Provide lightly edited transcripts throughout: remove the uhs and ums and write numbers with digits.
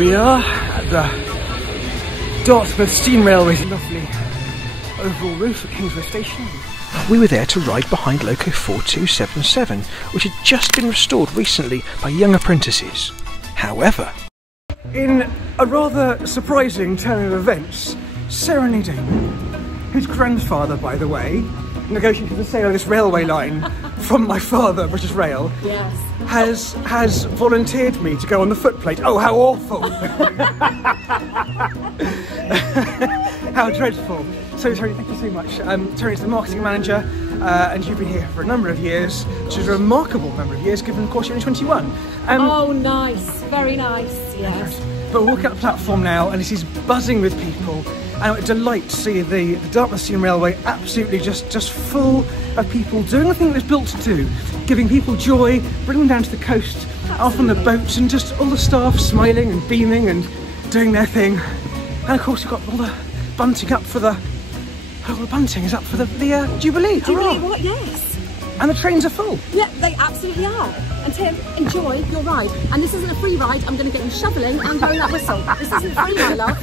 we are at the Dartmouth Steam Railway's lovely oval roof at Kingsway Station. We were there to ride behind Loco 4277, which had just been restored recently by young apprentices. However, in a rather surprising turn of events, serenading, whose grandfather, by the way, negotiated the sale of this railway line from my father, British Rail, yes, has volunteered me to go on the footplate. Oh, how awful! How dreadful. So Tony, thank you so much. Tony's the marketing manager, and you've been here for a number of years, which is a remarkable number of years, given of course you're only 21. Oh, nice, very nice, yes. But we'll walk up the platform now, and this is buzzing with people. And a delight to see the Dartmouth Steam Railway absolutely just full of people doing the thing it was built to do, giving people joy, bringing them down to the coast, off on the boats, and just all the staff smiling and beaming and doing their thing. And of course, we've got all the bunting up for the... all the bunting is up for the Jubilee. Jubilee, what? Yes. And the trains are full. Yeah, they absolutely are. And Tim, enjoy your ride. And this isn't a free ride. I'm going to get you shoveling and blowing that whistle. This isn't free, my love.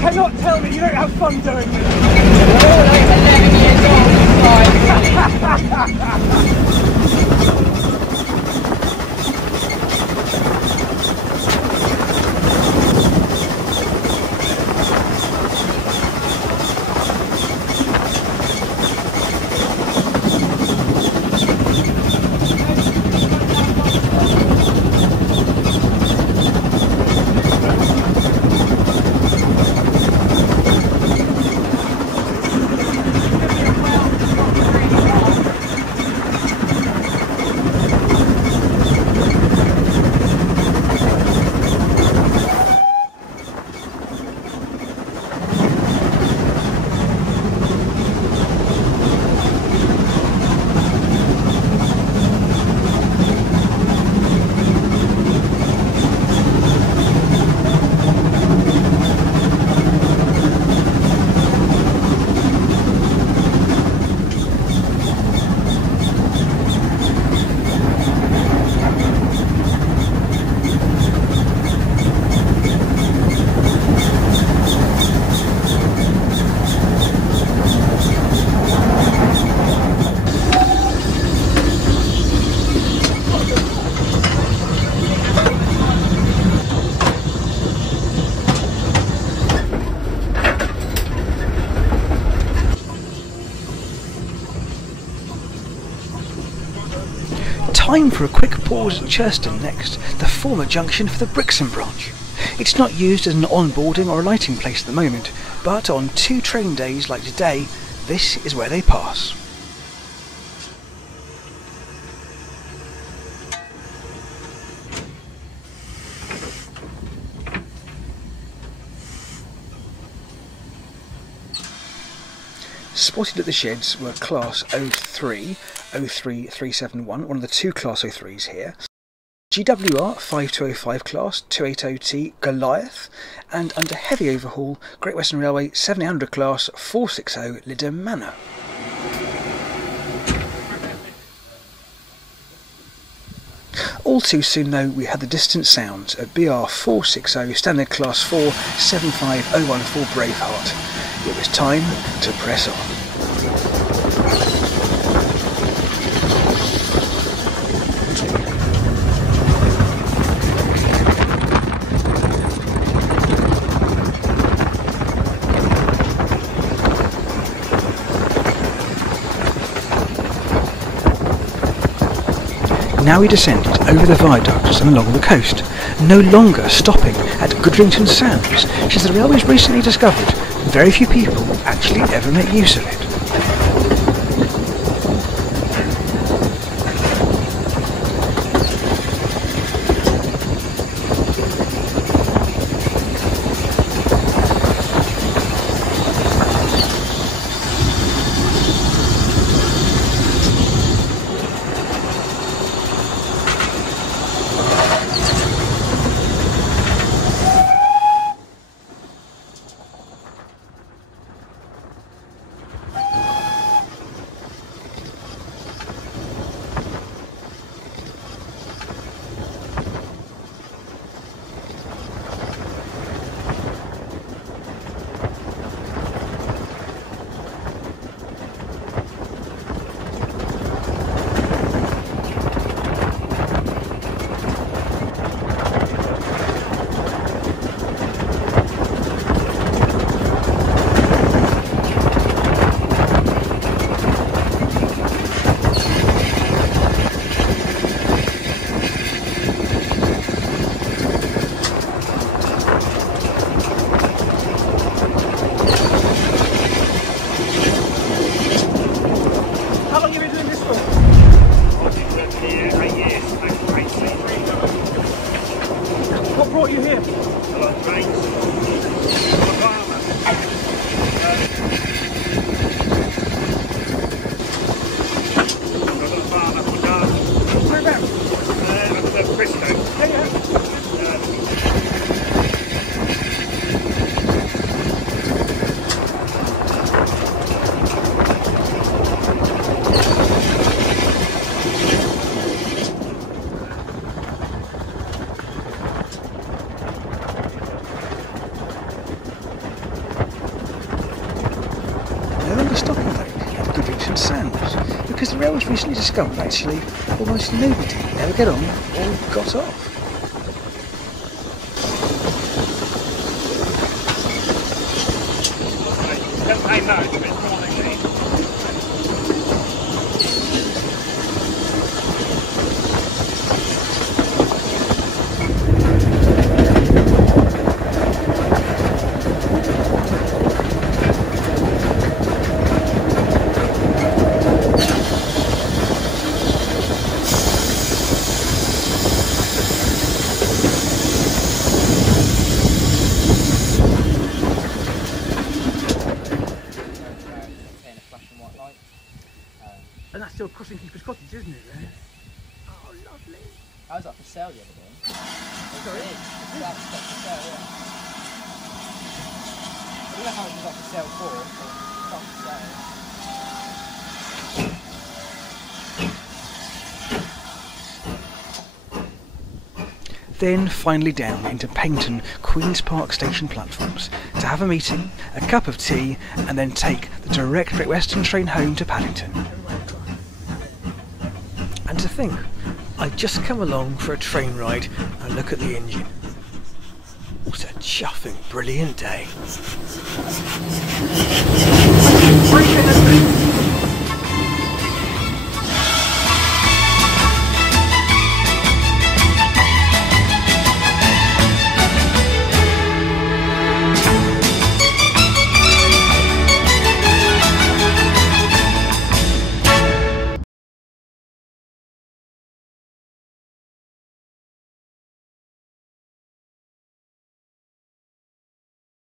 Cannot tell me you don't have fun doing this. Oh, like 11 years old. time for a quick pause at Churston next, the former junction for the Brixham branch. It's not used as an onboarding or alighting place at the moment, but on 2 train days like today, this is where they pass. Spotted at the sheds were Class 03, 03371, one of the 2 Class 03s here, GWR 5205 Class 280T Goliath, and under heavy overhaul, Great Western Railway 7800 Class 460 Lyddham Manor. All too soon though, we had the distant sounds at BR 460 Standard Class 4 75014 Braveheart. It was time to press on. Now we descended over the viaducts and along the coast, no longer stopping at Goodrington Sands, which as the railway's recently discovered, very few people actually ever make use of it. Stopping though at Goodrington Sands, because the rail was recently discovered actually almost nobody ever got on or got off. And that's still crossing Keeper's Cottage, isn't it, there? Oh, lovely. I was up for sale the other day. Sorry? It's up for sale, yeah. I don't know how much it's up for sale for, but it's up for sale. Then finally down into Paignton Queen's Park Station platforms to have a meeting, a cup of tea, and then take the direct Great Western train home to Paddington. And to think, I'd just come along for a train ride and look at the engine. What a chuffing, brilliant day.